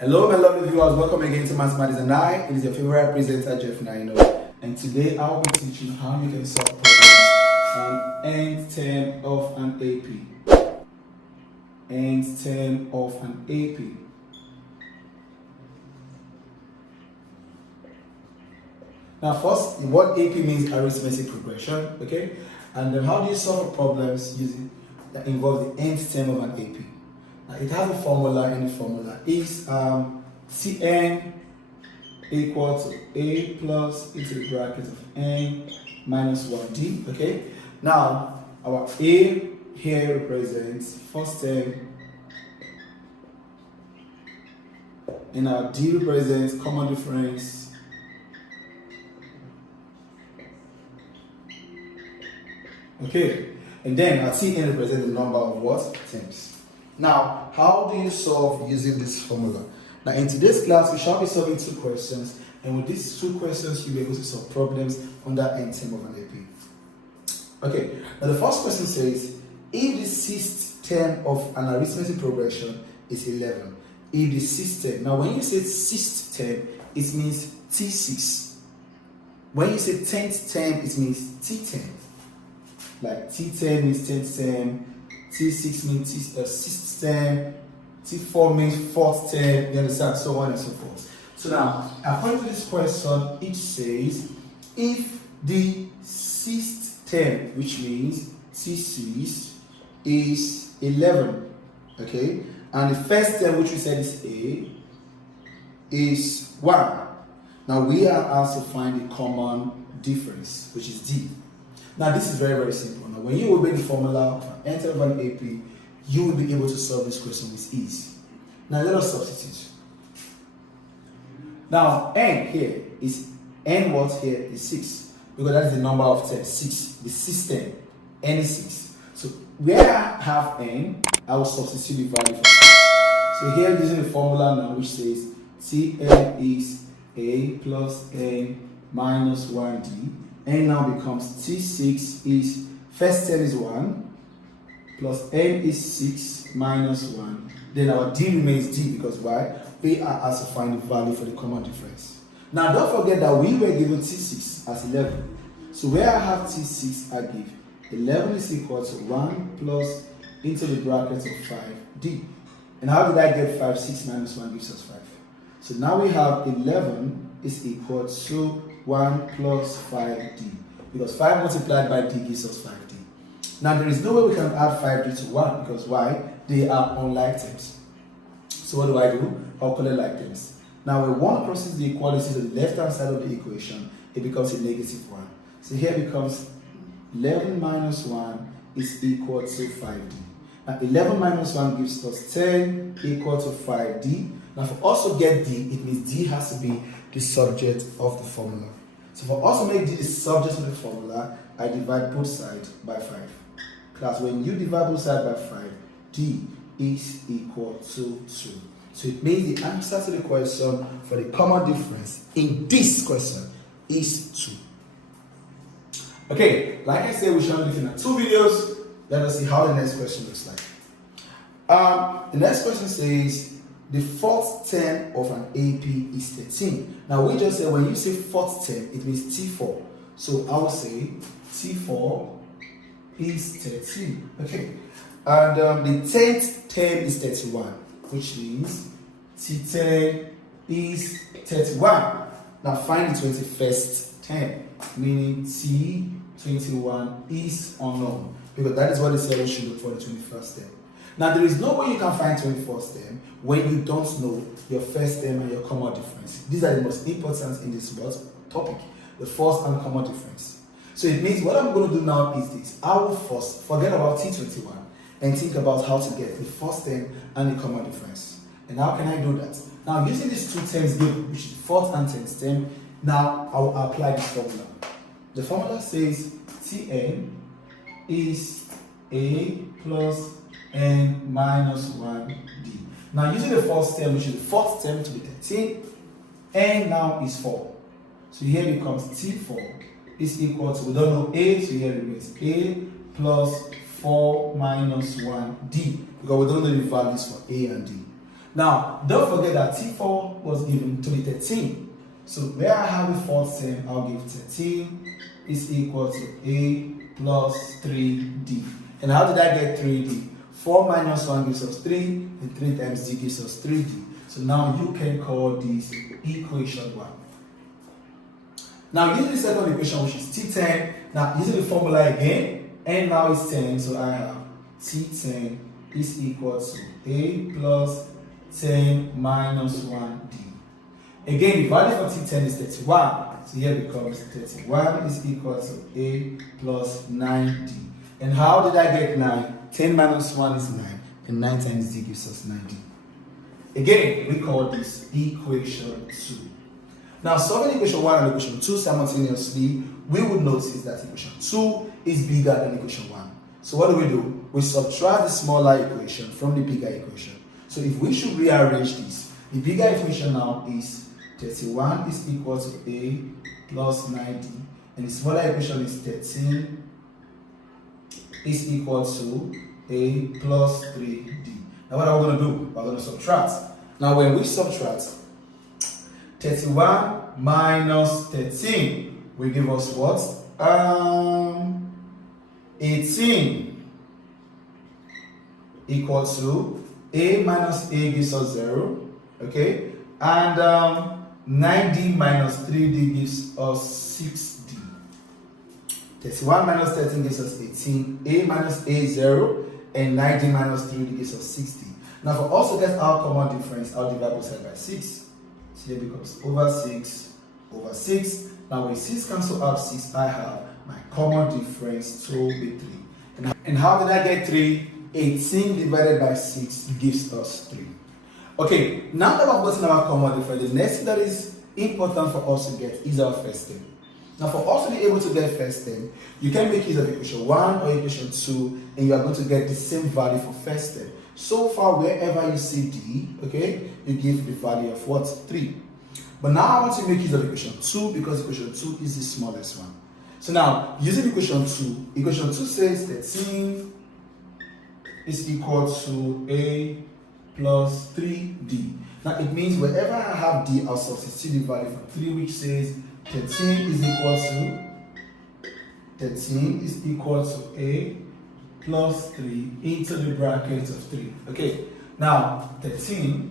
Hello, my lovely viewers. Welcome again to Mathematics and I. It is your favorite presenter, Jeff Naino. And today I will be teaching how you can solve problems on nth term of an AP. Nth term of an AP. Now, first, what AP means arithmetic progression, okay? And then how do you solve problems using that involve the nth term of an AP? Now, it has a formula, and the formula is Tn equal to a plus into the bracket of n minus 1d, okay? Now, our a here represents first term, and our d represents common difference, okay? And then our Tn represents the number of what? Terms. Now, how do you solve using this formula? Now, in today's class, we shall be solving two questions, and with these two questions, you'll be able to solve problems under nth term of an AP. Okay, now the first question says, if the sixth term of an arithmetic progression is 11, if the sixth term, now when you say sixth term, it means T6. When you say 10th term, it means T10. Like T10 means 10th term, T6 means sixth term, T4 means fourth term, you understand, so on and so forth. So now, according to this question, it says, if the sixth term, which means T6, is 11, okay, and the first term, which we said is A, is 1. Now, we are asked to find the common difference, which is D. Now, this is very, very simple. Now, when you obey the formula of an nth term of an AP, you will be able to solve this question with ease. Now, let us substitute. Now, n here is, n what here is 6, because that is the number of terms, 6, the system, n is 6. So, where I have n, I will substitute the value for 6. So, here using the formula now, which says Tn is a plus n minus 1d. N now becomes T6 is, first term is 1, plus n is 6 minus 1. Then our D remains D, because why? We are asked to find the value for the common difference. Now don't forget that we were given T6 as 11. So where I have T6, I give 11 is equal to 1 plus into the bracket of 5D. And how did I get 5? 6 minus 1 gives us 5. So now we have 11 is equal to 1 plus 5d, because 5 multiplied by d gives us 5d. Now there is no way we can add 5d to 1, because why? They are unlike terms. So what do? I'll call it like terms. Now when 1 crosses the equality to the left hand side of the equation, it becomes a negative 1. So here becomes 11 minus 1 is equal to 5d. Now 11 minus 1 gives us 10 equal to 5d. Now for us to get d, it means d has to be the subject of the formula. So for us to make d the subject of the formula, I divide both sides by 5. Class, when you divide both sides by 5, d is equal to 2. So it means the answer to the question for the common difference in this question is 2. Okay, like I said, we shall be looking at 2 videos. Let us see how the next question looks like. The next question says, the fourth term of an AP is 13. Now we just said when you say fourth term, it means T4. So I will say T4 is 13. Okay. And the 10th term is 31, which means T10 is 31. Now find the 21st term, meaning T21 is unknown, because that is what the seven should look for, the 21st term. Now, there is no way you can find 21st term when you don't know your first term and your common difference. These are the most important in this topic, the first and common difference. So it means what I'm going to do now is this. I will first forget about T21 and think about how to get the first term and the common difference. And how can I do that? Now, using these two terms given, which is fourth and 10th term, now I will apply this formula. The formula says Tn is a plus n minus 1d. Now using the first term, which is the fourth term to be 13, n now is 4. So here becomes T4 is equal to, we don't know a, so here remains a plus 4 minus 1d, because we don't know the values for a and d. Now, don't forget that T4 was given to be 13. So where I have a fourth term, I'll give 13 is equal to A plus 3D. And how did I get 3D? 4 minus 1 gives us 3, and 3 times D gives us 3D. So now you can call this equation 1. Now using the second equation, which is T10, now using the formula again, and now it's 10, so I have T10 is equal to A plus 10 minus 1D. Again, the value for T10 is 31, so here becomes 31 is equal to A plus 9D. And how did I get 9? 10 minus 1 is 9, and 9 times D gives us 9D. Again, we call this equation 2. Now, solving equation 1 and equation 2 simultaneously, we would notice that equation 2 is bigger than equation 1. So what do? We subtract the smaller equation from the bigger equation. So if we should rearrange this, the bigger equation now is 31 is equal to A plus 9D, and the smaller equation is 13 is equal to A plus 3D. Now what are we going to do? We're going to subtract. Now when we subtract, 31 minus 13 will give us what? 18 equal to A minus A gives us 0, okay? And 9D minus 3D gives us 6D. 31 minus 13 gives us 18, A minus A 0, and 9D minus 3D gives us 60. Now for us to get our common difference, I'll divide both sides by 6. So here becomes over 6 over 6. Now when 6 cancel out 6, I have my common difference to be 3. And how did I get 3? 18 divided by 6 gives us 3. Okay, now that we've gotten our common difference, the next thing that is important for us to get is our first term. Now for us to be able to get first term, you can make use of equation 1 or equation 2, and you are going to get the same value for first term. So far, wherever you see D, okay, you give the value of what? 3. But now I want to make use of equation 2 because equation 2 is the smallest one. So now, using equation 2 says 13 is equal to A plus 3D. Now it means wherever I have D, I'll substitute the value for 3, which says 13 is equal to A plus 3 into the bracket of 3. Okay, now 13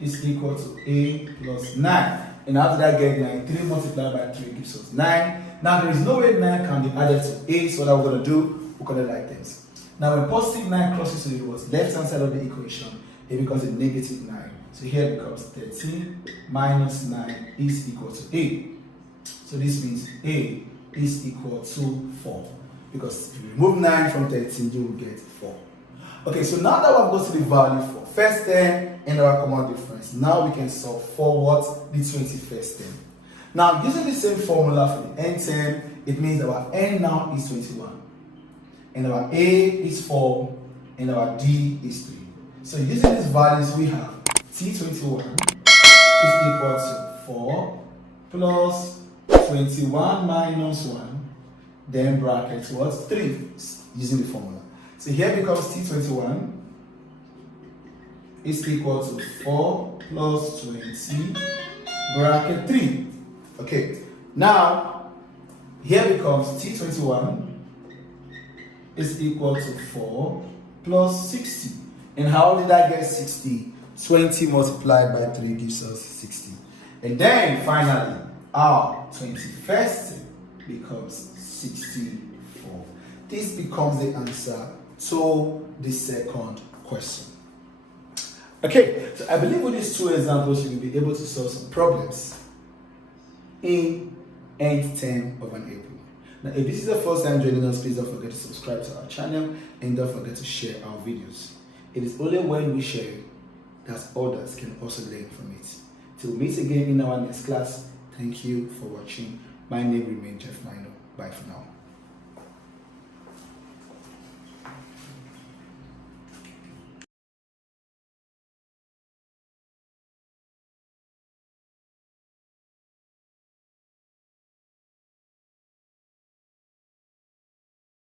is equal to A plus 9. And how did I get 9? 3 multiplied by 3 gives us 9. Now there is no way 9 can be added to A, so what I'm going to do, we're going to like this. Now when positive 9 crosses to the left hand side of the equation, it becomes a negative 9. So here it becomes 13 minus 9 is equal to A. So this means A is equal to 4. Because if you remove 9 from 13, you will get 4. Okay, so now that we've got to the value for first term and our common difference, now we can solve for what? The 21st term. Now, using the same formula for the n term, it means our n now is 21. And our A is 4, and our D is 3. So using these values, we have T21 is equal to 4 plus 21 minus 1, then bracket what? 3, using the formula. So here becomes T21 is equal to 4 plus 20 bracket 3. Okay, now here becomes T21 is equal to 4 plus 60. And how did I get 60? 20 multiplied by 3 gives us 60. And then finally, our 21st becomes 64. This becomes the answer to the second question. Okay, so I believe with these two examples, you will be able to solve some problems in nth term of an AP. Now, if this is the first time joining us, please don't forget to subscribe to our channel and don't forget to share our videos. It is only when we share that others can also learn from it. Till we meet again in our next class, thank you for watching. My name remains Jeff Minor. Bye for now.